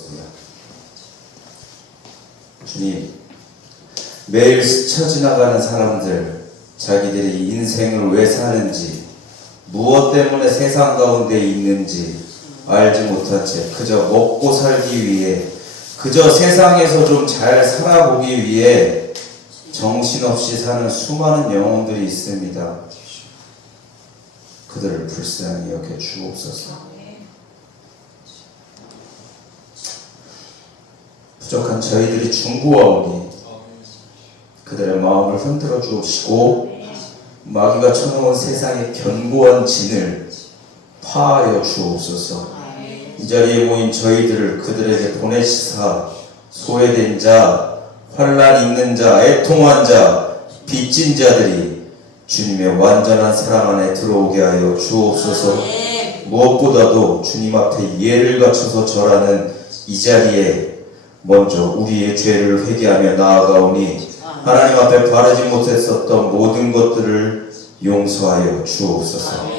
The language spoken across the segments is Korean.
기도하겠습니다. 주님, 매일 스쳐 지나가는 사람들, 자기들이 인생을 왜 사는지, 무엇 때문에 세상 가운데 있는지 알지 못한 채 그저 먹고 살기 위해, 그저 세상에서 좀 잘 살아보기 위해 정신없이 사는 수많은 영혼들이 있습니다. 그들을 불쌍히 여겨 주옵소서. 부족한 저희들이 중보하오니 그들의 마음을 흔들어 주옵시고, 마귀가 쳐놓은 세상의 견고한 진을 파하여 주옵소서. 이 자리에 모인 저희들을 그들에게 보내시사 소외된 자, 환난 있는 자, 애통한 자, 빚진 자들이 주님의 완전한 사랑 안에 들어오게 하여 주옵소서. 무엇보다도 주님 앞에 예를 갖춰서 절하는 이 자리에 먼저 우리의 죄를 회개하며 나아가오니 하나님 앞에 바르지 못했었던 모든 것들을 용서하여 주옵소서.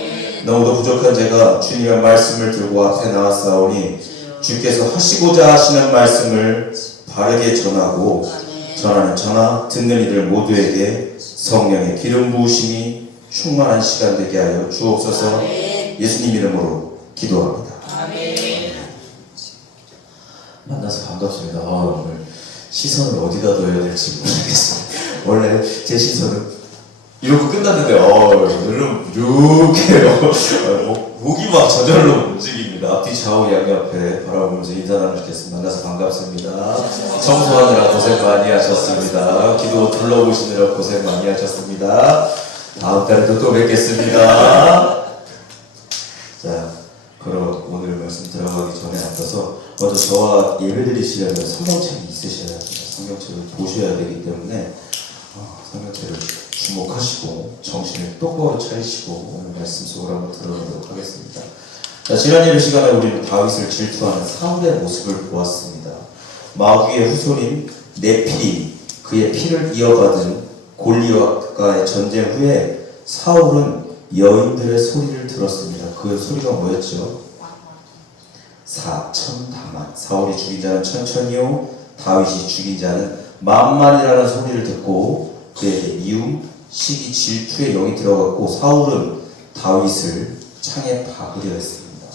너무도 부족한 제가 주님의 말씀을 들고 앞에 나왔사오니 주께서 하시고자 하시는 말씀을 바르게 전하고 전하는 저나 듣는 이들 모두에게 성령의 기름 부으심이 충만한 시간 되게 하여 주옵소서. 예수님 이름으로 기도합니다. 만나서 반갑습니다. 오늘 시선을 어디다 둬야 될지 모르겠어요. 원래 제 시선은 이러고 끝났는데 이렇게 목이 막 저절로 움직입니다. 앞뒤 좌우 양옆에 바라보면서 인사 나누겠습니다. 만나서 반갑습니다. 청소하느라 고생 많이 하셨습니다. 기도 둘러보시느라 고생 많이 하셨습니다. 다음 달에도 또 뵙겠습니다. 자, 그럼 오늘 말씀 들어가기 전에 앞서서 먼저 저와 예배드리시려면 성경책이 있으셔야 합니다. 성경책을 보셔야 되기 때문에 성경책을 주목하시고 정신을 똑바로 차리시고 오늘 말씀 속으로 한번 들어보도록 하겠습니다. 자, 지난 예배 시간에 우리는 다윗을 질투하는 사울의 모습을 보았습니다. 마귀의 후손인 네필이 그의 피를 이어받은 골리앗과의 전쟁 후에 사울은 여인들의 소리를 들었습니다. 그 소리가 뭐였죠? 사천다만. 사울이 죽인 자는 천천히요, 다윗이 죽인 자는 만만이라는 소리를 듣고 그에게 미움, 시기, 질투의 영이 들어갔고 사울은 다윗을 창에 박으려 했습니다.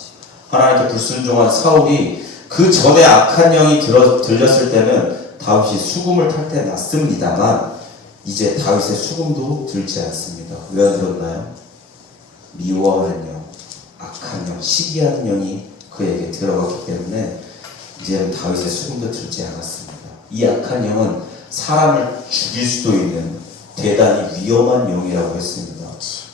하나님께 불순종한 사울이 그 전에 악한 영이 들렸을 때는 다윗이 수금을 탈 때 났습니다만 이제 다윗의 수금도 들지 않습니다. 왜 안 들었나요? 미워하는 영, 악한 영, 시기하는 영이 그에게 들어갔기 때문에 이제는 다윗의 수금도 들지 않았습니다. 이 악한 영은 사람을 죽일 수도 있는 대단히 위험한 영이라고 했습니다.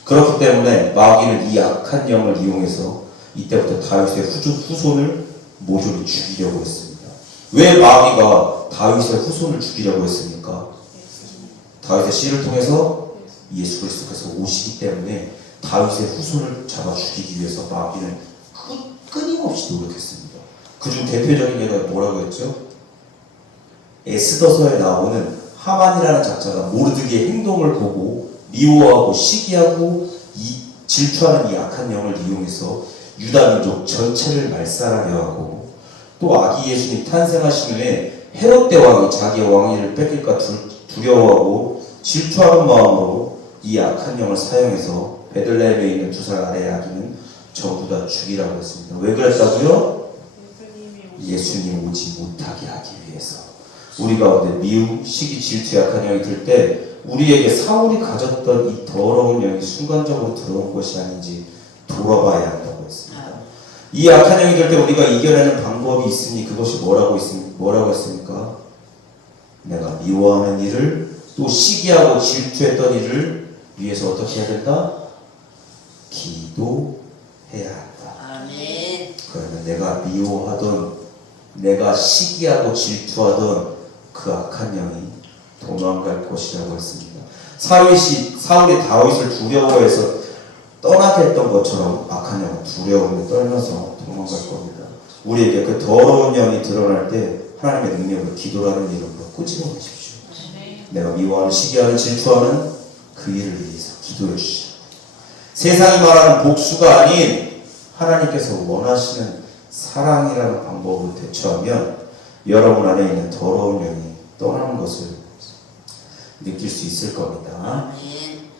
그렇기 때문에 마귀는 이 악한 영을 이용해서 이때부터 다윗의 후손을 모조리 죽이려고 했습니다. 왜 마귀가 다윗의 후손을 죽이려고 했습니까? 다윗의 씨를 통해서 예수 그리스도께서 오시기 때문에 다윗의 후손을 잡아 죽이기 위해서 마귀는 끊임없이 노력했습니다. 그중 대표적인 예가 뭐라고 했죠? 에스더서에 나오는 하만이라는 작자가 모르드기의 행동을 보고 미워하고 시기하고 질투하는 이 악한 영을 이용해서 유다 민족 전체를 말살하려 하고, 또 아기 예수님 탄생하신 후에 헤롯 대왕이 자기의 왕위를 뺏길까 두려워하고 질투하는 마음으로 이 악한 영을 사용해서 베들레헴에 있는 2살 아래의 아기는 전부 다 죽이라고 했습니다. 왜 그랬다고요? 예수님 오지 못하게 하기 위해서. 우리 가운데 미움, 시기, 질투, 약한 영이 들 때 우리에게 사울이 가졌던 이 더러운 영이 순간적으로 들어온 것이 아닌지 돌아봐야 한다고 했습니다. 이 약한 영이 들 때 우리가 이겨내는 방법이 있으니 그것이 뭐라고 했습니까? 내가 미워하는 일을, 또 시기하고 질투했던 일을 위해서 어떻게 해야 된다? 기도해야 한다. 아멘. 그러면 내가 미워하던, 내가 시기하고 질투하던 그 악한 영이 도망갈 것이라고 했습니다. 사울이 다윗을 두려워해서 떠나게 했던 것처럼 악한 영은 두려움에 떨면서 도망갈 겁니다. 우리에게 그 더러운 영이 드러날 때 하나님의 능력을 기도라는 이름으로 꾸짖어 주십시오. 내가 미워하는, 시기하는, 질투하는 그 일을 위해서 기도해 주십시오. 세상이 말하는 복수가 아닌 하나님께서 원하시는 사랑이라는 방법으로 대처하면 여러분 안에 있는 더러운 영이 떠나는 것을 느낄 수 있을 겁니다.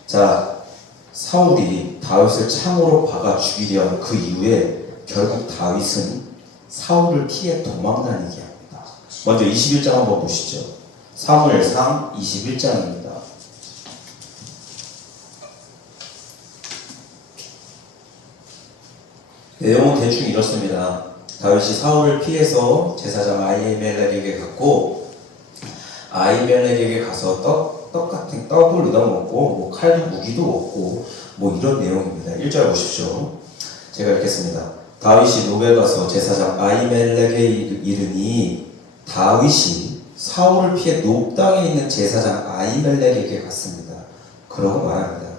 자, 사울이 다윗을 창으로 박아 죽이려 한 그 이후에 결국 다윗은 사울을 피해 도망다니게 합니다. 먼저 21장 한번 보시죠. 사무엘상 21장입니다. 내용은 대충 이렇습니다. 다윗이 사울을 피해서 제사장 아히멜렉에게 갔고, 아히멜렉에게 가서 떡 같은 떡을 얻어먹고, 뭐 칼도 무기도 얻고, 뭐 이런 내용입니다. 1절 보십시오. 제가 읽겠습니다. 다윗이 노베 가서 제사장 아히멜렉에 이르니 다윗이 사울을 피해 높 땅에 있는 제사장 아히멜렉에게 갔습니다. 그러고 말합니다.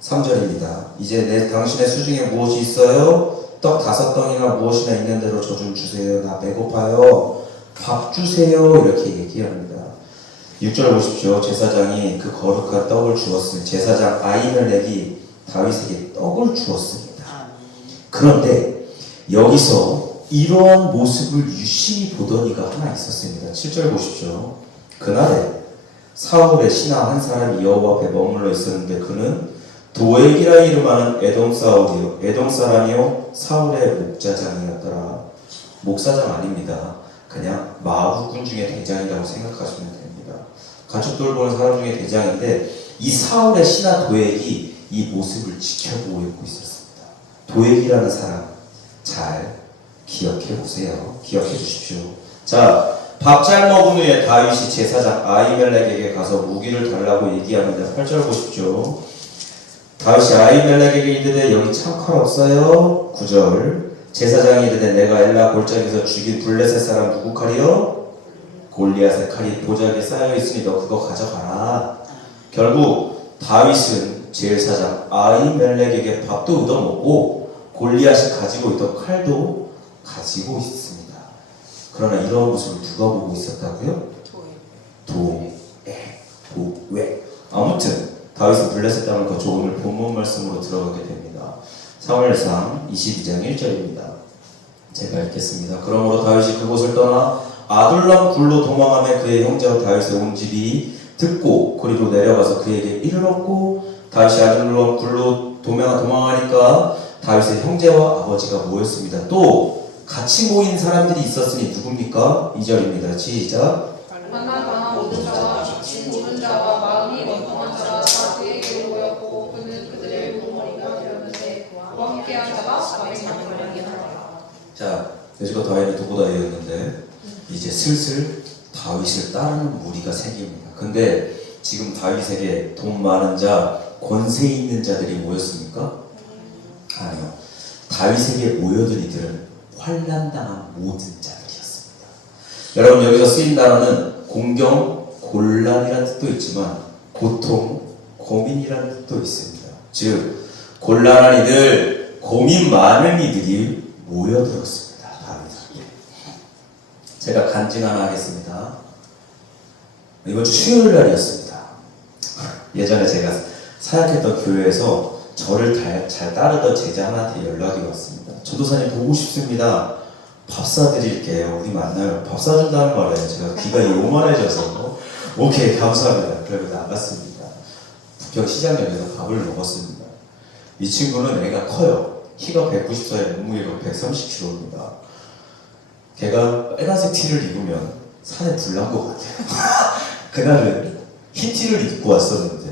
3절입니다. 이제 당신의 수중에 무엇이 있어요? 떡 5덩이나 무엇이나 있는 대로 저 좀 주세요. 나 배고파요. 밥 주세요. 이렇게 얘기합니다. 6절 보십시오. 제사장이 그 거룩한 떡을 주었으니 제사장 아히멜렉이 다윗에게 떡을 주었습니다. 그런데 여기서 이러한 모습을 유심히 보던 이가 하나 있었습니다. 7절 보십시오. 그날에 사울의 신하 한 사람이 여호와 앞에 머물러 있었는데 그는 도액이라 이름하는 에돔 사람이요 사울의 목자장이었더라. 목사장 아닙니다. 그냥 마부군 중에 대장이라고 생각하시면 됩니다. 가축 돌보는 사람 중에 대장인데 이 사울의 신하 도액이 이 모습을 지켜보고 있었습니다. 도액이라는 사람 잘 기억해 보세요. 기억해 주십시오. 자, 밥 잘 먹은 후에 다윗이 제사장 아히멜렉에게 가서 무기를 달라고 얘기합니다. 8절 보십시오. 다윗이 아히멜렉에게 이르되 여기 창칼 없어요? 9절 제사장이 이르되 내가 엘라 골짜기에서 죽인 블레셋 사람 누구 칼이요? 골리앗의 칼이 보자기에 쌓여있으니 너 그거 가져가라. 결국 다윗은 제사장 아히멜렉에게 밥도 얻어먹고 골리앗이 가지고 있던 칼도 가지고 있습니다. 그러나 이런 모습을 누가 보고 있었다고요? 도액. 아무튼 다윗은 블레셋 땅을 거쳐 오늘 본문 말씀으로 들어가게 됩니다. 사무엘상 22장 1절입니다. 제가 읽겠습니다. 그러므로 다윗이 그곳을 떠나 아둘람 굴로 도망하며 그의 형제와 다윗의 온 집이 듣고 그리로 내려가서 그에게 이르렀고 다윗이 아둘람 굴로 도망하니까 다윗의 형제와 아버지가 모였습니다. 또 같이 모인 사람들이 있었으니 누굽니까? 2절입니다. 시작. 하나가 모든 자와 지친 모든 자와 마음이 원통한 자가 다 그에게 모였고 그는 그들의 목머리가 되었는데 그와 함께한 자가 400명이라. 자, 여지껏 다윗이 도보다이였는데 이제 슬슬 다윗을 따르는 무리가 생깁니다. 근데 지금 다윗에게 돈 많은 자, 권세 있는 자들이 모였습니까? 아니요. 다윗에게 모여든 이들은 환난당한 모든 자들이었습니다. 여러분 여기서 쓰인 단어는 공경, 곤란이라는 뜻도 있지만 고통, 고민이라는 뜻도 있습니다. 즉 곤란한 이들, 고민 많은 이들이 모여들었습니다. 다윗에게. 제가 간증 하나 하겠습니다. 이번 주 수요일 날이었습니다. 예전에 제가 사역했던 교회에서 저를 잘 따르던 제자 하나한테 연락이 왔습니다. 전도사님 보고 싶습니다. 밥 사드릴게요. 우리 만나요. 밥 사준다는 말에 제가 귀가 요만해져서 오케이 감사합니다. 그러고 나갔습니다. 북경 시장역에서 밥을 먹었습니다. 이 친구는 애가 커요. 키가 194에 몸무게가 130kg입니다. 걔가 빨간색 티를 입으면 산에 불난 것 같아요. 그날은 흰 티를 입고 왔었는데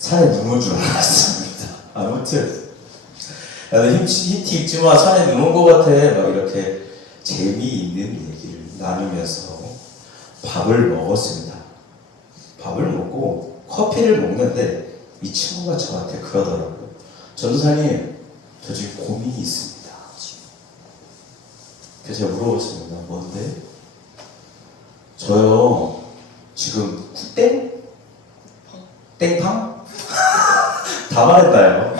산에 눈 온 줄 알았습니다. 아무튼 흰 티 입지만 산에 눈 온 것 같아. 막 이렇게 재미있는 얘기를 나누면서 밥을 먹었습니다. 밥을 먹고 커피를 먹는데 이 친구가 저한테 그러더라고요. 전도사님, 저 지금 고민이 있습니다. 그래서 제가 물어봤습니다. 뭔데? 저요 지금 땡팡? 다 말했나요?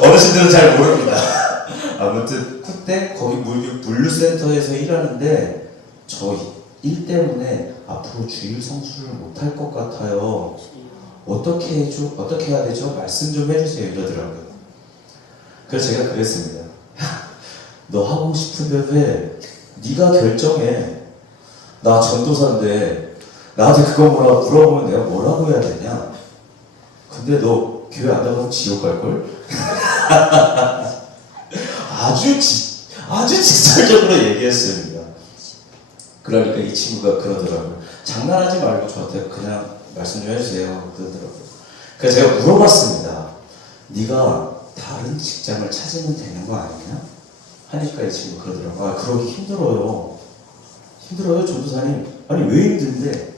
어르신들은 잘 모릅니다. 아무튼 쿠땡 거기 물류센터에서 일하는데 저 일 때문에 앞으로 주일 성수를 못할 것 같아요. 어떻게 해야 되죠? 말씀 좀 해주세요. 이러더라고요. 그래서 제가 그랬습니다. 너 하고 싶은데 왜? 네가 결정해. 나 전도사인데 나한테 그거 뭐라고 물어보면 내가 뭐라고 해야 되냐? 근데 너 교회 안 나가면 지옥 갈걸? 아주 직설적으로 얘기했습니다. 그러니까 이 친구가 그러더라고요. 장난하지 말고 저한테 그냥 말씀 좀 해주세요. 그러더라고요. 그래서 제가 물어봤습니다. 네가 다른 직장을 찾으면 되는 거 아니냐? 하니까 이 친구 그러더라고요. 아, 그러기 힘들어요. 힘들어요, 전도사님. 아니, 왜 힘든데?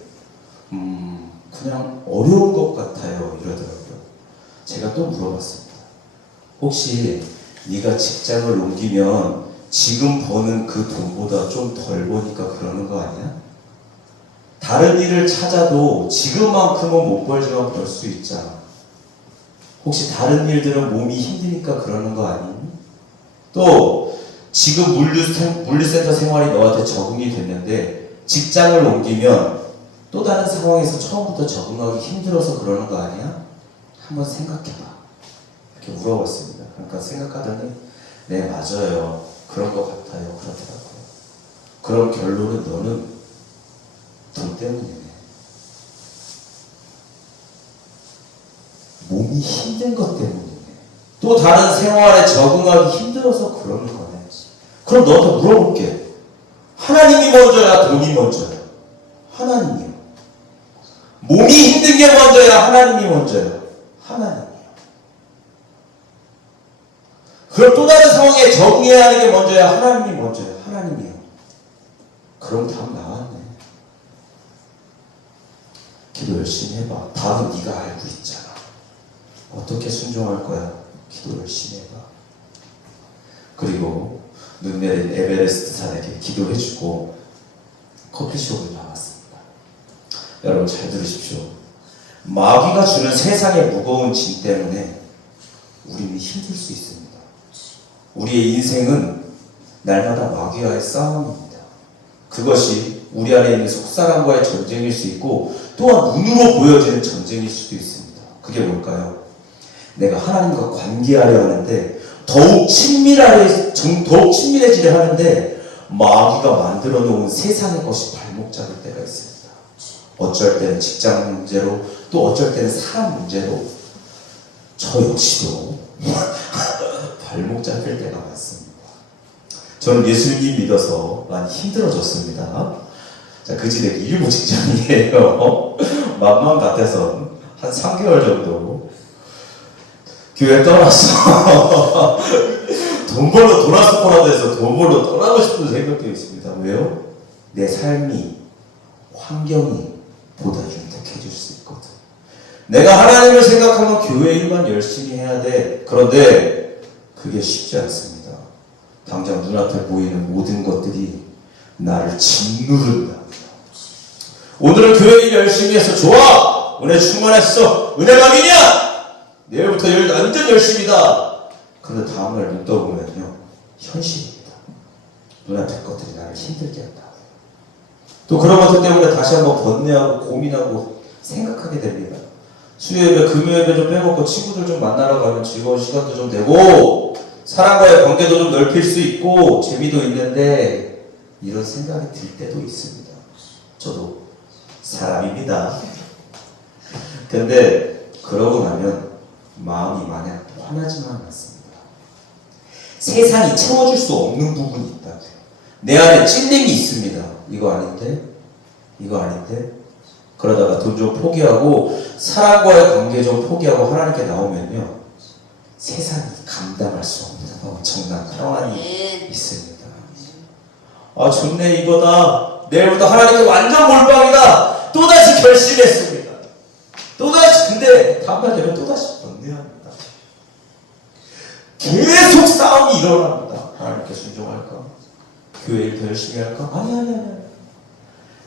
그냥 어려운 것 같아요. 이러더라고요. 제가 또 물어봤습니다. 혹시 네가 직장을 옮기면 지금 버는 그 돈보다 좀 덜 버니까 그러는 거 아니야? 다른 일을 찾아도 지금만큼은 못 벌지만 벌 수 있잖아. 혹시 다른 일들은 몸이 힘드니까 그러는 거 아니니? 또 지금 물류센터 생활이 너한테 적응이 됐는데 직장을 옮기면 또 다른 상황에서 처음부터 적응하기 힘들어서 그러는 거 아니야? 한번 생각해봐. 이렇게 물어봤습니다. 그러니까 생각하더니 네, 맞아요. 그런 것 같아요. 그러더라고요. 그럼 결론은 너는 돈 때문이네. 몸이 힘든 것 때문이네. 또 다른 생활에 적응하기 힘들어서 그러는 거네. 그럼 너한테 물어볼게. 하나님이 먼저야, 돈이 먼저야? 하나님이요. 몸이 힘든 게 먼저야, 하나님이 먼저야? 하나님이요. 그럼 또 다른 상황에 적응해야 하는 게 먼저야, 하나님이 먼저야? 하나님이요. 그럼 답 나왔네. 기도 열심히 해봐. 답은 네가 알고 있잖아. 어떻게 순종할 거야? 기도 열심히 해봐. 그리고 눈 내린 에베레스트 산에게 기도해주고 커피숍을 나왔습니다. 여러분 잘 들으십시오. 마귀가 주는 세상의 무거운 짐 때문에 우리는 힘들 수 있습니다. 우리의 인생은 날마다 마귀와의 싸움입니다. 그것이 우리 안에 있는 속사람과의 전쟁일 수 있고 또한 눈으로 보여지는 전쟁일 수도 있습니다. 그게 뭘까요? 내가 하나님과 관계하려 하는데 더욱 친밀해지려 하는데 마귀가 만들어 놓은 세상의 것이 발목 잡을 때가 있습니다. 어쩔 때는 직장 문제로 또 어쩔 때는 사람 문제로 저 역시도 발목 잡힐 때가 많습니다. 저는 예수님 믿어서 많이 힘들어졌습니다. 자, 그 집에 일부 직장이에요. 맘만 같아서 한 3개월 정도 교회 떠났어. 돈 벌러 도나스코라도 해서 돈 벌러 떠나고 싶은 생각도 있습니다. 왜요? 내 삶이 환경이 보다 윤택해질 수 있거든. 내가 하나님을 생각하면 교회 일만 열심히 해야 돼. 그런데 그게 쉽지 않습니다. 당장 눈앞에 보이는 모든 것들이 나를 짓누른다. 오늘은 교회 일 열심히 해서 좋아! 은혜 충만했어! 은혜 막이냐! 내일부터 일 완전 열심이다! 그런데 다음날 눈 떠보면요, 현실입니다. 눈앞의 것들이 나를 힘들게 한다. 또 그런 것들 때문에 다시 한번 번뇌하고 고민하고 생각하게 됩니다. 수요일에 금요일에 좀 빼먹고 친구들 좀 만나러 가면 즐거운 시간도 좀 되고 사람과의 관계도 좀 넓힐 수 있고 재미도 있는데 이런 생각이 들 때도 있습니다. 저도 사람입니다. 근데 그러고 나면 마음이 마냥 환하지만 않습니다. 세상이 채워줄 수 없는 부분이 있다. 내 안에 찔림이 있습니다. 이거 아닌데? 이거 아닌데? 그러다가 돈 좀 포기하고 사람과의 관계 좀 포기하고 하나님께 나오면요, 세상이 감당할 수 없는 엄청난 평안이 있습니다. 아, 좋네, 이거다. 내일부터 하나님께 완전 몰빵이다. 또다시 결심했습니다. 또다시, 근데 다음날 되면 또다시 번뇌합니다. 계속 싸움이 일어납니다. 하나님께 순종할까? 교회 일 더 열심히 할까? 아니.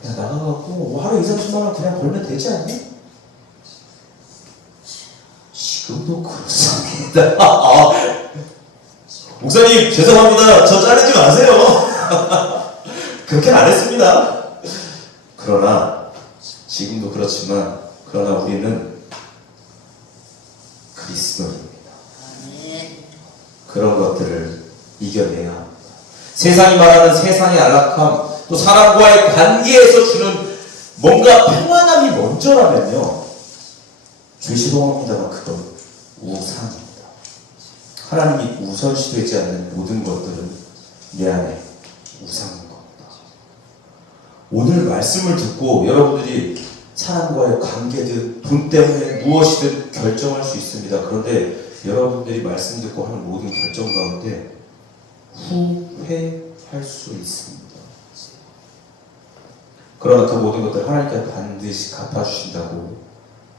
그냥 나가갖고 하루 2-30만원 그냥 벌면 되지 않니? 지금도 그렇습니다. 목사님 죄송합니다. 저 자르지 마세요. 그렇게는 안 했습니다. 그러나 지금도 그렇지만 그러나 우리는 그리스도입니다. 그런 것들을 이겨내야 합니다. 세상이 말하는 세상의 안락함, 또 사람과의 관계에서 주는 뭔가 평안함이 먼저라면요, 죄송합니다만 그건 우상입니다. 하나님이 우선시되지 않는 모든 것들은 내 안에 우상인 겁니다. 오늘 말씀을 듣고 여러분들이 사람과의 관계든 돈 때문에 무엇이든 결정할 수 있습니다. 그런데 여러분들이 말씀 듣고 하는 모든 결정 가운데 후회할 수 있습니다. 그러나 그 모든 것들 하나님께서 반드시 갚아주신다고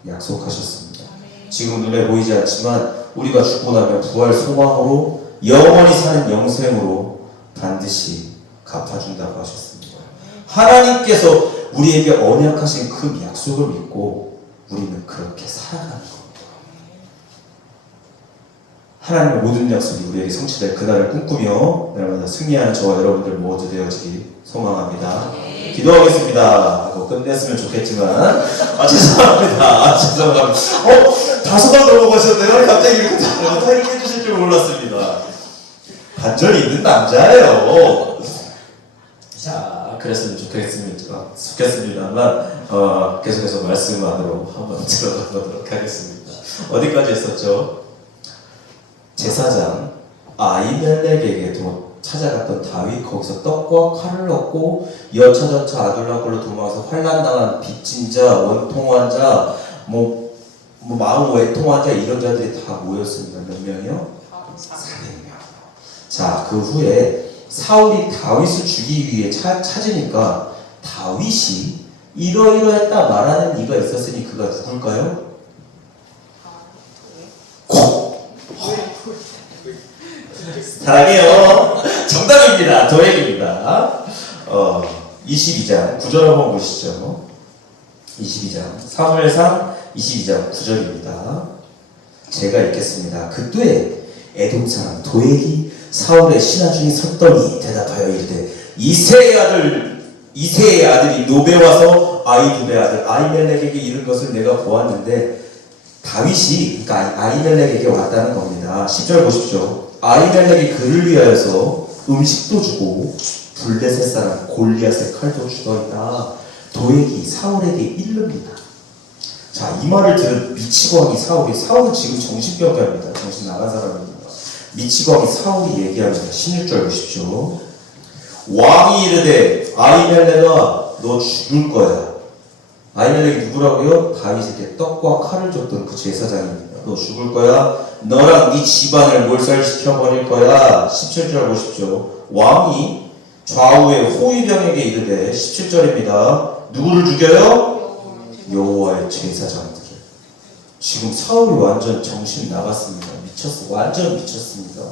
약속하셨습니다. 지금 눈에 보이지 않지만 우리가 죽고 나면 부활 소망으로 영원히 사는 영생으로 반드시 갚아준다고 하셨습니다. 하나님께서 우리에게 언약하신 그 약속을 믿고 우리는 그렇게 살아가는 겁니다. 하나님의 모든 약속이 우리에게 성취될 그날을 꿈꾸며 날마다 승리하는 저와 여러분들 모두 되어지기 소망합니다. 기도하겠습니다 하고 끝냈으면 좋겠지만 죄송합니다. 죄송합니다. 다소간 넘어가셨네요. 갑자기 이렇게 타이밍 해주실 줄 몰랐습니다. 반전이 있는 남자예요. 자, 그랬으면 좋겠습니다만 계속해서 말씀 안으로 한번 들어가 보도록 하겠습니다. 어디까지 했었죠? 제사장 아히멜렉에게도 찾아갔던 다윗, 거기서 떡과 칼을 얻고 여차저차 아둘람굴로 도망가서 환난당한 빚진 자, 원통한 자, 마음 외통한 자, 이런 자들이 다 모였습니다. 몇 명이요? 400명. 자, 그 후에 사울이 다윗을 죽이기 위해 찾으니까 다윗이 이러이러했다 말하는 이가 있었으니 그가 누굴까요? 사랑해요. 정답입니다. 도액입니다. 22장 9절 한번 보시죠. 22장 사무엘상 22장 9절입니다. 제가 읽겠습니다. 그때 에돔 사람 도액이 사울의 신하 중에 섰더니 대답하여 이르되 이새의 아들이 노베 와서 아이두베 아들 아히멜렉에게 이른 것을 내가 보았는데, 다윗이 그러니까 아히멜렉에게 왔다는 겁니다. 10절 보십시오. 아히멜렉이 그를 위하여서 음식도 주고 블레셋 사람 골리앗의 칼도 주더이다. 도액이 사울에게 이릅니다. 자, 이 말을 들은 미치광이 사울은 지금 정신병자입니다. 정신 나간 사람입니다. 미치광이 사울이 얘기합니다. 16절 보십시오. 왕이 이르되 아히멜렉아 너 죽을 거야. 아히멜렉이 누구라고요? 다윗에게 떡과 칼을 줬던 그 제사장입니다. 너 죽을 거야. 너랑 네 집안을 몰살시켜 버릴 거야. 17절 보십시오. 왕이 좌우의 호위병에게 이르되 17절입니다. 누구를 죽여요? 여호와의 제사장들을. 지금 사울이 완전 정신 나갔습니다. 완전 미쳤습니다.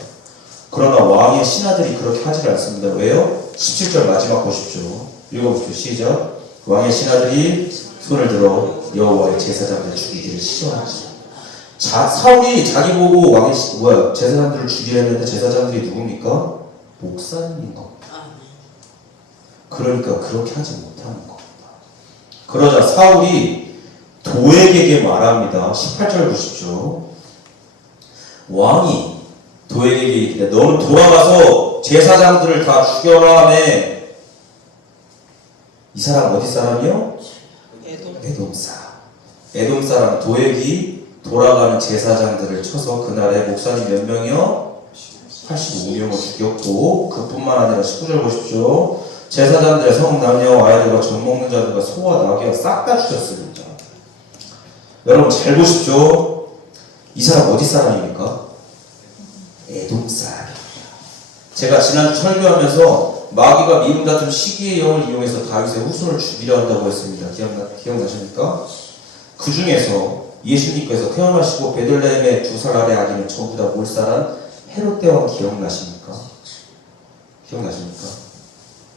그러나 왕의 신하들이 그렇게 하지 않습니다. 왜요? 17절 마지막 보십시오. 읽어보십시오. 시작. 왕의 신하들이 손을 들어 여호와의 제사장들을 죽이기를 싫어하지. 사울이 자기 보고 제사장들을 죽이려 했는데 제사장들이 누굽니까? 목사님인 겁니다. 그러니까 그렇게 하지 못하는 겁니다. 그러자 사울이 도액에게 말합니다. 18절 보십시오. 왕이 도액에게 이르되 너는 돌아가서 제사장들을 다 죽여라 하며. 이 사람 어디 사람이요? 에돔 사람. 에돔 사람 도액이 돌아가는 제사장들을 쳐서 그날에 목사님 몇 명이요? 85명을 죽였고, 그뿐만 아니라 19절 보십시오. 제사장들의 성 남녀 아이들과 젖 먹는 자들과 소와 나귀와 싹 다 죽였습니다. 여러분 잘 보십시오. 이 사람 어디 사람입니까? 에돔 사람입니다. 제가 지난주 설교하면서 마귀가 미움 같은 시기의 영을 이용해서 다윗의 후손을 죽이려 한다고 했습니다. 기억나십니까? 그 중에서 예수님께서 태어나시고 베들레헴의 2살 아래 아기는 전부 다 몰살한 헤롯 대왕 기억나십니까?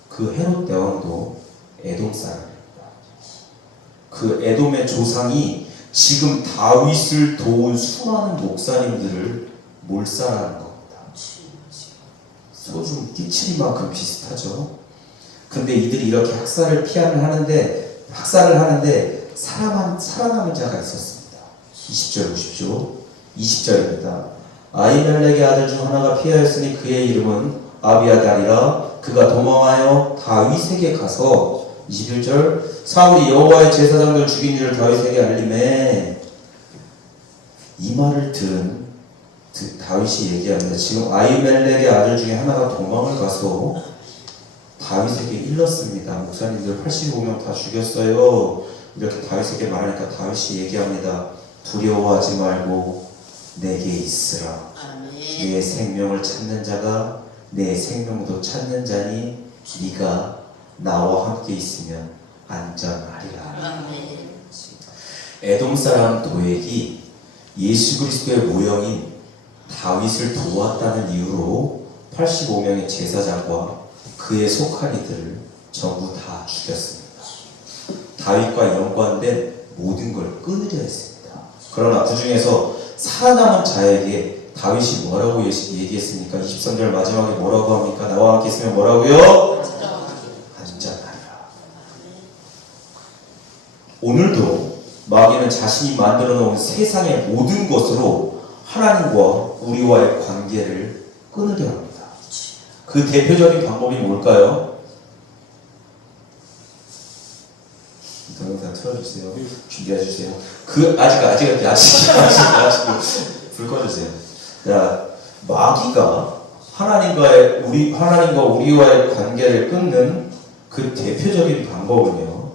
그 헤롯 대왕도 에돔 사람입니다. 그 에돔의 조상이 지금 다윗을 도운 수많은 목사님들을 몰살하는 겁니다. 소좀 끼치리만큼 비슷하죠. 근데 이들이 이렇게 학살을 하는데 살아남은 자가 있었습니다. 20절 보십시오. 20절입니다. 아히멜렉의 아들 중 하나가 피하였으니 그의 이름은 아비아달이라. 그가 도망하여 다윗에게 가서 21절 사울이 여호와의 제사장들 죽인 일을 다윗에게 알림해. 이 말을 들은 다윗이 얘기합니다. 지금 아히멜렉의 아들 중에 하나가 도망을 가서 다윗에게 일렀습니다. 목사님들 85명 다 죽였어요. 이렇게 다윗에게 말하니까 다윗이 얘기합니다. 두려워하지 말고 내게 있으라. 내 생명을 찾는 자가 내 생명도 찾는 자니 네가 나와 함께 있으면 안전하리라. 에돔 사람 도액이 예수 그리스도의 모형인 다윗을 도왔다는 이유로 85명의 제사장과 그에 속한 이들을 전부 다 죽였습니다. 다윗과 연관된 모든 걸 끊으려 했습니다. 그러나 그 중에서 살아남은 자에게 다윗이 뭐라고 얘기했습니까? 23절 마지막에 뭐라고 합니까? 나와 함께 있으면 뭐라고요? 안전하리라. 오늘도 마귀는 자신이 만들어 놓은 세상의 모든 것으로 하나님과 우리와의 관계를 끊으려 합니다. 그 대표적인 방법이 뭘까요? 동영상 틀어주세요. 준비해주세요. 아직 불 꺼주세요. 자, 마귀가 하나님과 우리와의 관계를 끊는 그 대표적인 방법은요,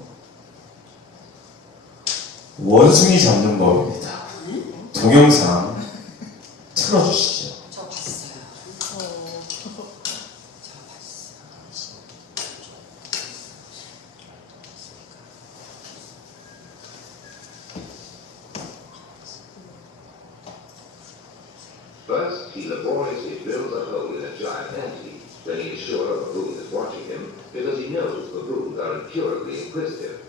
원숭이 잡는 법입니다. 동영상 틀어주시죠. 저 봤어요. 저 봤어요. First, he laboriously drills a hole in a giant ant-heap. Then he is sure a baboon is watching him because he knows baboons are incurably inquisitive.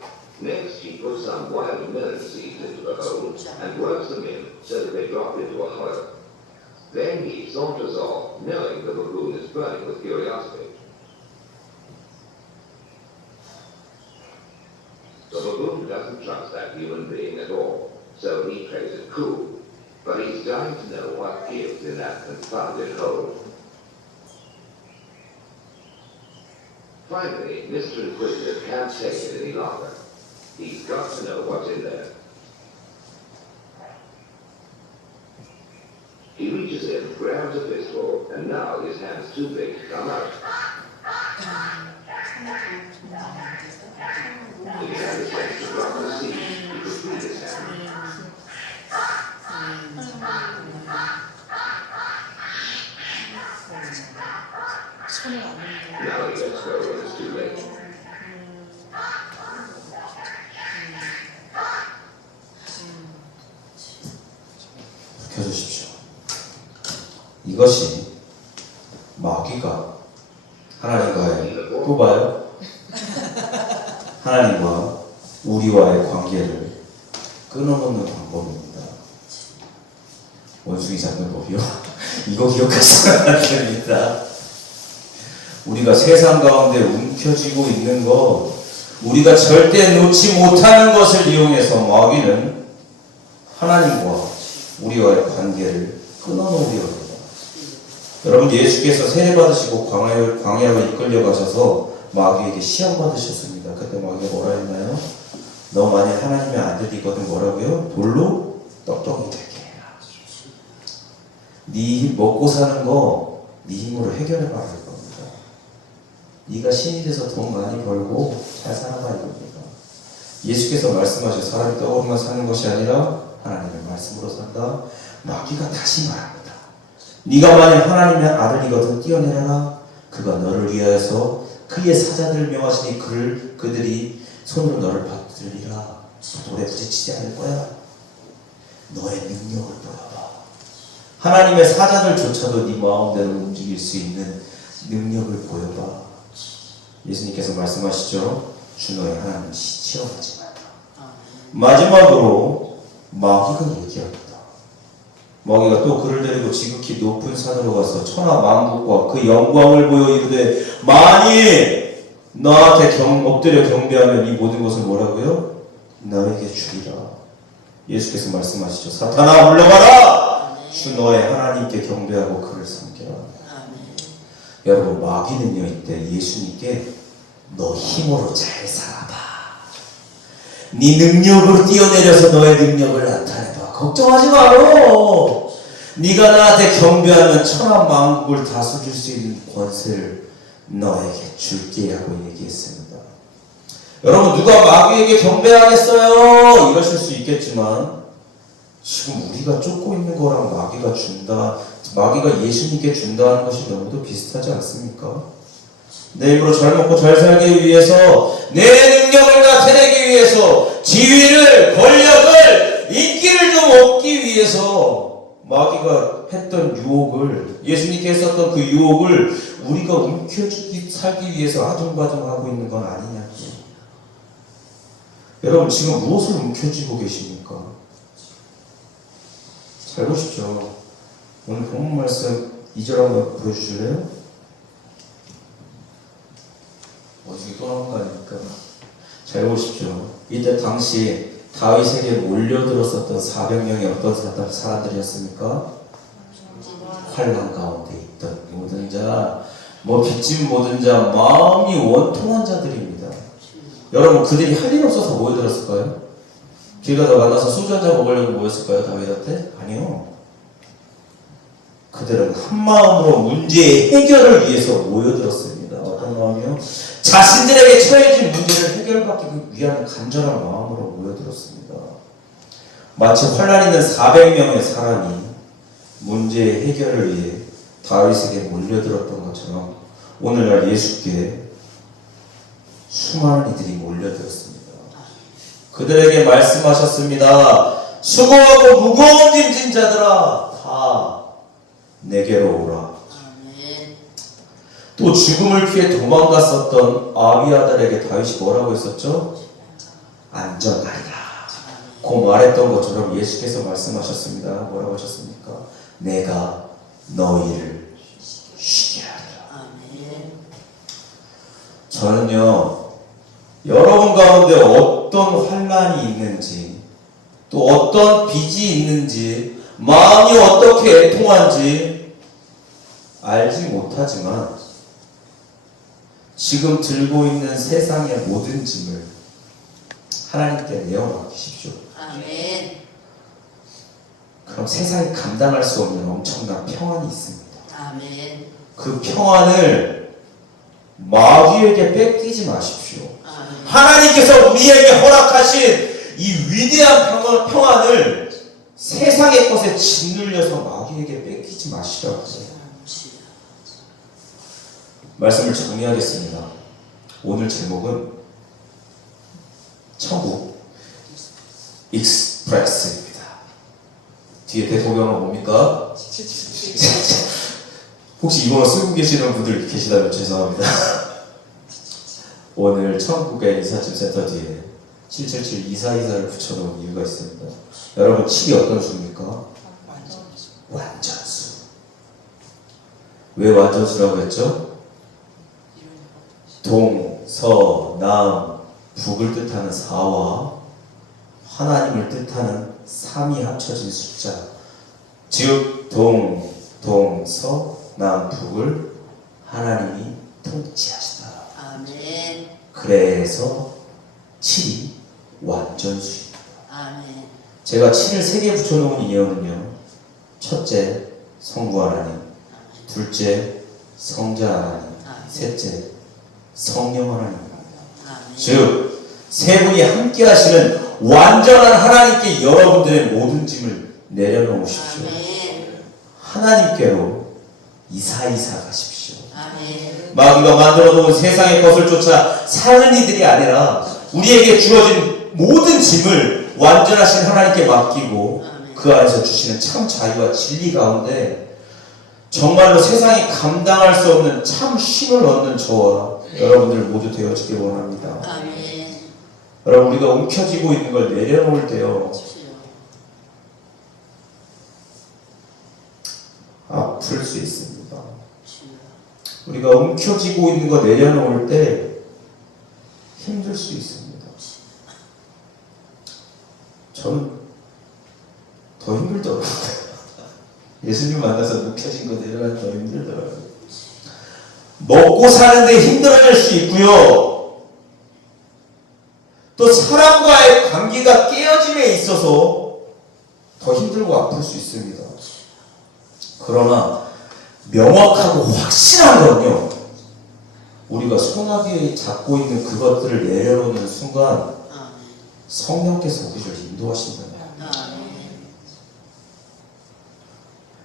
Next, he puts some wild melon seeds into the hole and works them in so that they drop into a hollow. Then he saunters off, knowing the baboon is burning with curiosity. The baboon doesn't trust that human being at all, so he plays it cool. But he's dying to know what gives in that confounded hole. Finally, Mr. Inquisitive can't take it any longer. He's got to know what's in there. He reaches in, grabs a fistful, and now his hand's too big to come out. If he had a chance to drop the seed, he could free his hand. 손이 안 움직여. Now he lets go when it's too late. 켜주십시오. 이것이 마귀가 하나님과의 또 봐요. 하나님과 우리와의 관계를 끊어놓는 방법입니다. 원숭이 잡는 법이요. 이거 기억하시면 안 됩니다. 우리가 세상 가운데 움켜쥐고 있는 것, 우리가 절대 놓지 못하는 것을 이용해서 마귀는 하나님과 우리와의 관계를 끊어놓으려 합니다. 여러분, 예수께서 세례받으시고 광야로 이끌려 가셔서 마귀에게 시험 받으셨습니다. 그때 마귀가 뭐라 했나요? 너 만약 하나님의 아들이거든 뭐라고요? 돌로 떡덩이 되게 해라. 네 먹고 사는 거 네 힘으로 해결해봐 할 겁니다. 네가 신이 돼서 돈 많이 벌고 잘 살아봐 이겁니다. 예수께서 말씀하신 사람이 떡으로만 사는 것이 아니라 하나님의 말씀으로 산다. 마귀가 다시 말합니다. 네가 만약 하나님의 아들이거든 뛰어내려라. 그가 너를 위하여서 그의 사자들을 명하시니 그들이 손으로 너를 받들리라. 돌에 부딪히지 않을 거야. 너의 능력을 보여봐. 하나님의 사자들조차도 네 마음대로 움직일 수 있는 능력을 보여봐. 예수님께서 말씀하시죠. 주 너의 하나님 시험하지 말라. 마지막으로 마귀가 얘기합니다. 마귀가 또 그를 데리고 지극히 높은 산으로 가서 천하 만국과 그 영광을 보여 이르되 만일 너한테 엎드려 경배하면 이 모든 것을 뭐라고요? 너에게 주리라. 예수께서 말씀하시죠. 사탄아 물러가라. 주 너의 하나님께 경배하고 그를 섬겨라. 여러분, 마귀는요, 이때 예수님께 너 힘으로 잘 살아봐. 네 능력으로 뛰어내려서 너의 능력을 나타내봐. 걱정하지 마라. 네가 나한테 경배하면 천하 만국을 다스릴 수 있는 권세를 너에게 줄게 하고 얘기했습니다. 여러분, 누가 마귀에게 경배하겠어요? 이러실 수 있겠지만 지금 우리가 쫓고 있는 거랑 마귀가 준다, 마귀가 예수님께 준다는 것이 너무도 비슷하지 않습니까? 내 힘으로 잘 먹고 잘 살기 위해서, 내 능력을 나타내기 위해서, 지위를, 권력을, 인기를 좀 얻기 위해서 마귀가 했던 유혹을, 예수님께 했었던 그 유혹을 우리가 움켜쥐기 살기 위해서 아둥바둥하고 있는 건 아니냐고. 여러분, 지금 무엇을 움켜쥐고 계십니까? 잘 보십시오. 오늘 본문 말씀 2절 한번 보여주실래요? 어디서 또 나온 거 아닙니까? 잘 보십시오. 이때 당시 다윗에게 몰려들었었던 400명의 어떤 사람들이었습니까? 환난 가운데 있던 모든 자, 빚진 모든 자, 마음이 원통한 자들입니다. 여러분, 그들이 할 일 없어서 모여들었을까요? 길 가다 만나서 소주 한잔 먹으려고 모였을까요? 다윗한테? 아니요. 그들은 한마음으로 문제의 해결을 위해서 모여들었습니다. 어떤 마음이요? 자신들에게 처해진 문제를 해결받기 위한 간절한 마음으로 모여들었습니다. 마치 환난 있는 400명의 사람이 문제의 해결을 위해 다윗에게 몰려들었던 것처럼 오늘날 예수께 수많은 이들이 몰려들었습니다. 그들에게 말씀하셨습니다. 수고하고 무거운 짐진 자들아, 다 내게로 오라. 또 죽음을 피해 도망갔었던 아비아달에게 다윗이 뭐라고 했었죠? 안전하리라. 그 말했던 것처럼 예수께서 말씀하셨습니다. 뭐라고 하셨습니까? 내가 너희를 쉬게 하리라. 저는요, 여러분 가운데 어떤 환난이 있는지, 또 어떤 빚이 있는지, 마음이 어떻게 애통한지 알지 못하지만 지금 들고 있는 세상의 모든 짐을 하나님께 내어맡기십시오. 아멘. 그럼 세상이 감당할 수 없는 엄청난 평안이 있습니다. 아멘. 그 평안을 마귀에게 뺏기지 마십시오. 아멘. 하나님께서 우리에게 허락하신 이 위대한 평안을 세상의 것에 짓눌려서 마귀에게 뺏기지 마시라고요. 말씀을 정리하겠습니다. 오늘 제목은 천국 익스프레스입니다. 뒤에 대소경은 뭡니까? 혹시 이거 쓰고 계시는 분들 계시다면 죄송합니다. 오늘 천국의 이삿짐센터 뒤에 777 2424를 붙여놓은 이유가 있습니다. 여러분, 7이 어떤 수입니까? 완전수. 왜 완전수라고 했죠? 동, 서, 남, 북을 뜻하는 4와 하나님을 뜻하는 3이 합쳐진 숫자. 즉 동, 서, 남, 북을 하나님이 통치하시다. 아멘. 그래서 7이 완전수입니다. 아멘. 제가 7을 3개 붙여놓은 이유는요, 첫째, 성부 하나님, 둘째, 성자 하나님, 셋째, 성령 하나님입니다. 즉, 세 분이 함께 하시는 완전한 하나님께 여러분들의 모든 짐을 내려놓으십시오. 아멘. 하나님께로 이사이사 가십시오. 아멘. 마귀가 만들어 놓은 세상의 것을 쫓아 사는 이들이 아니라 우리에게 주어진 모든 짐을 완전하신 하나님께 맡기고 그 안에서 주시는 참 자유와 진리 가운데 정말로 세상이 감당할 수 없는 참 쉼을 얻는 저와 여러분들 모두 되어지길 원합니다. 아멘. 여러분, 우리가 움켜쥐고 있는 걸 내려놓을 때요, 아플 수 있습니다. 우리가 움켜쥐고 있는 거 내려놓을 때 힘들 수 있습니다. 저는 더 힘들더라고요. 예수님 만나서 묵혀진 거 내려가면 더 힘들더라고요. 먹고 사는데 힘들어질 수 있고요. 또 사람과의 관계가 깨어짐에 있어서 더 힘들고 아플 수 있습니다. 그러나 명확하고 확실한 건요, 우리가 소나기에 잡고 있는 그것들을 내려놓는 순간 성령께서 우리를 인도하신다는 거예요.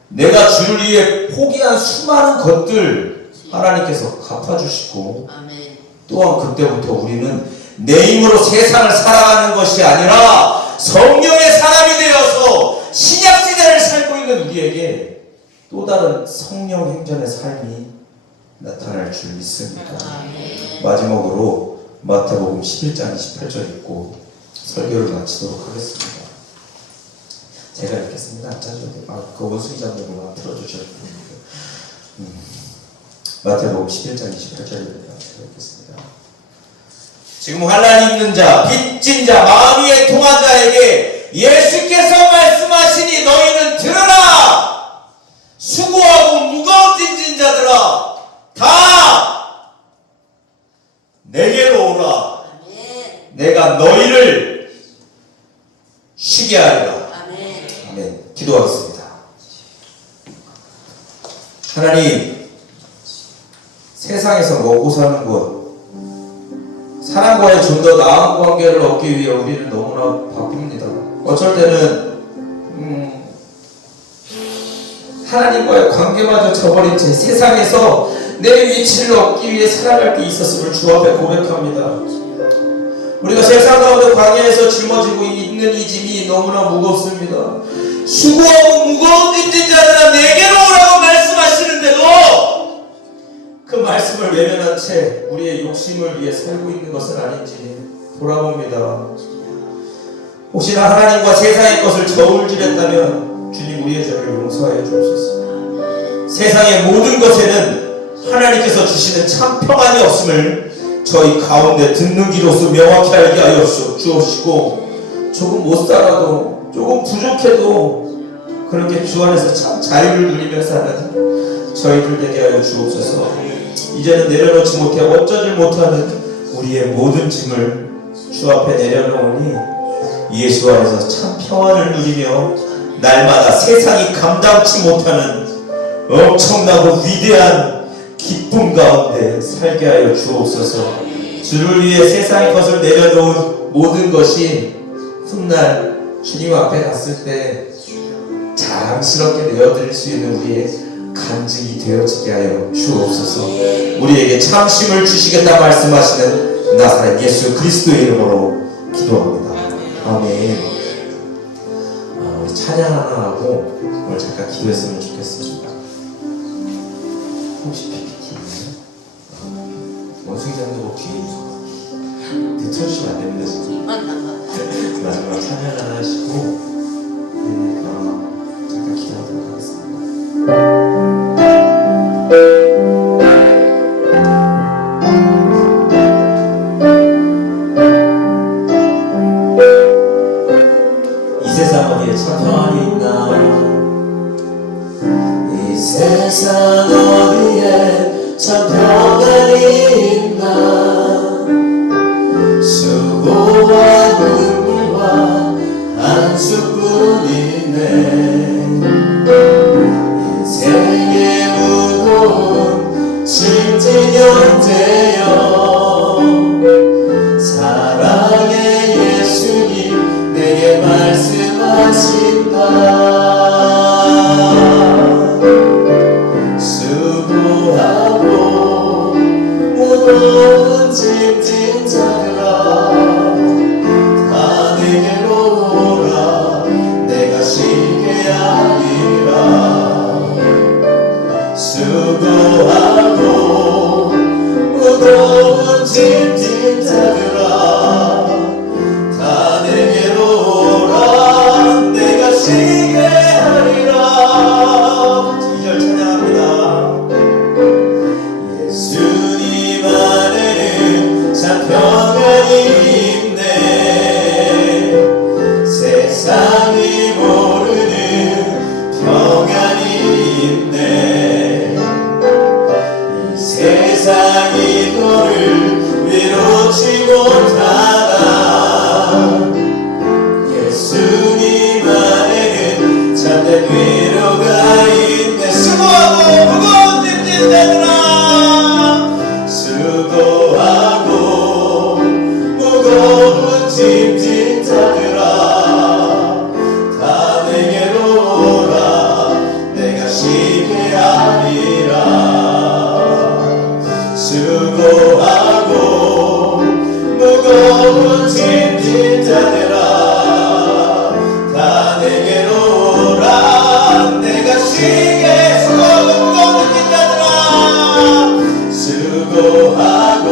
내가 주를 위해 포기한 수많은 것들 하나님께서 갚아주시고, 또한 그때부터 우리는 내 힘으로 세상을 살아가는 것이 아니라 성령의 사람이 되어서 신약시대를 살고 있는 우리에게 또 다른 성령 행전의 삶이 나타날 줄 믿습니다. 마지막으로 마태복음 11장 28절 읽고 설교를 마치도록 하겠습니다. 제가 읽겠습니다. 그 원숭이 장면으로만 틀어주셔야 됩니다. 마태복음 11장 28절입니다. 제가 읽겠습니다. 지금 환난이 있는 자, 빚진 자, 마음 위에 통한 자에게 예수께서 말씀하시니 너희는 들으라! 수고하고 무거운 짐진 자들아, 다 내게로 오라. 내가 너희를 쉬게 하리라. 아멘. 기도하겠습니다. 하나님, 세상에서 먹고 사는 것, 사람과의 좀 더 나은 관계를 얻기 위해 우리는 너무나 바쁩니다. 어쩔 때는 하나님과의 관계마저 저버린 채 세상에서 내 위치를 얻기 위해 살아갈 때 있었음을 주 앞에 고백합니다. 우리가 세상 가운데 광야에서 짊어지고 있는 이 짐이 너무나 무겁습니다. 수고하고 무거운 짐진 자들아 내게로 오라고 말씀하시는데도 그 말씀을 외면한 채 우리의 욕심을 위해 살고 있는 것은 아닌지 돌아봅니다. 혹시나 하나님과 세상의 것을 저울질했다면 주님 우리의 죄를 용서하여 주옵소서. 세상의 모든 것에는 하나님께서 주시는 참 평안이 없음을 저희 가운데 듣는 귀로서 명확히 알게 하여 주옵시고, 조금 못 살아도 조금 부족해도 그렇게 주 안에서 참 자유를 누리며 사는 저희들 되게 하여 주옵소서. 이제는 내려놓지 못해 어쩌질 못하는 우리의 모든 짐을 주 앞에 내려놓으니 예수 안에서 참 평안을 누리며 날마다 세상이 감당치 못하는 엄청나고 위대한 기쁨 가운데 살게 하여 주옵소서. 주를 위해 세상의 것을 내려놓은 모든 것이 훗날 주님 앞에 갔을 때 자랑스럽게 내어드릴 수 있는 우리의 간증이 되어지게 하여 주옵소서. 우리에게 참심을 주시겠다 말씀하시는 나사렛 예수 그리스도의 이름으로 기도합니다. 아멘. 우리 찬양 하나 하고 오늘 잠깐 기도했으면 좋겠습니다. 혹시 PPT 있나요? 원숭이 장도 뒤에 늦춰주시면 안 됩니다. 지금 마지막 찬양 하나 하시고 잠깐 기도하도록 하겠습니다. 이 세상 어디에 참 평안이 있나? 이 세상 어디에 참 평안이 있나? 수고와 눈물과 한숨뿐이네. 인생의 무거운 짐진 형제여, 사랑의 예수님 내게 말씀하신다. 수고하고 무거운 짐진 자들아 다 내게로 오라. 내가 쉬게 하리라. 수고하고 무거운 짐진 자들아 다 내게로 오라. 내가 쉬게 하리라. 2절 찬양합니다. 예수님 안에는 참 평안이 있네. 세상이 모르는 평안이 있네. 이 사랑이 너를 외롭지 못하다. 예수님 안에는 참된 위로가 있네. 수고하고 무거운 짐 진 자들아, 수고하고 무거운 짐 진 자들아, 다 내게로 오라. 내가 쉬게 하리라. 수고하고 무거운 짐 진 자들아, 다 내게로 오라. 내가 쉬게. 수고하고 무거운 짐 자들아, 수고하고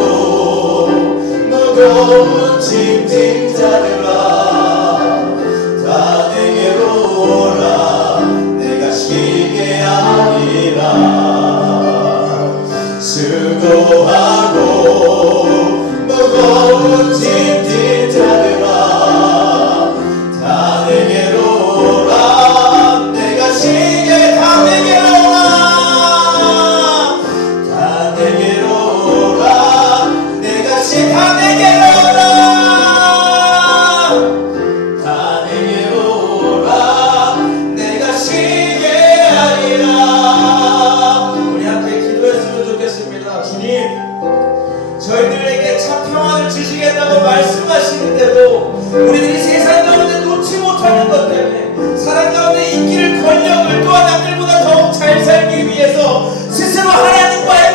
무거운 짐 진 자들아, 다 내게로 오라. 내가 쉬게 하리라. 수고하고 무거운 짐 진 자들아, 다 내게로 오라. 내가 쉬게. 다 내게로 오라. 다 내게로 오라. 내가 쉬게. 다 내게로 오라. 다 내게로 오라. 내가 쉬게 하리라. 우리 함께 기도했으면 좋겠습니다. 주님, 저희들에게 참 평안을 주시겠다고 말씀하시는데도 우리들이 세상 가운데 놓지 못하는 것 때문에, 사람 가운데 인기를, 권력을, 또한 남들보다 더욱 잘 살기 위해서 스스로 하나님과의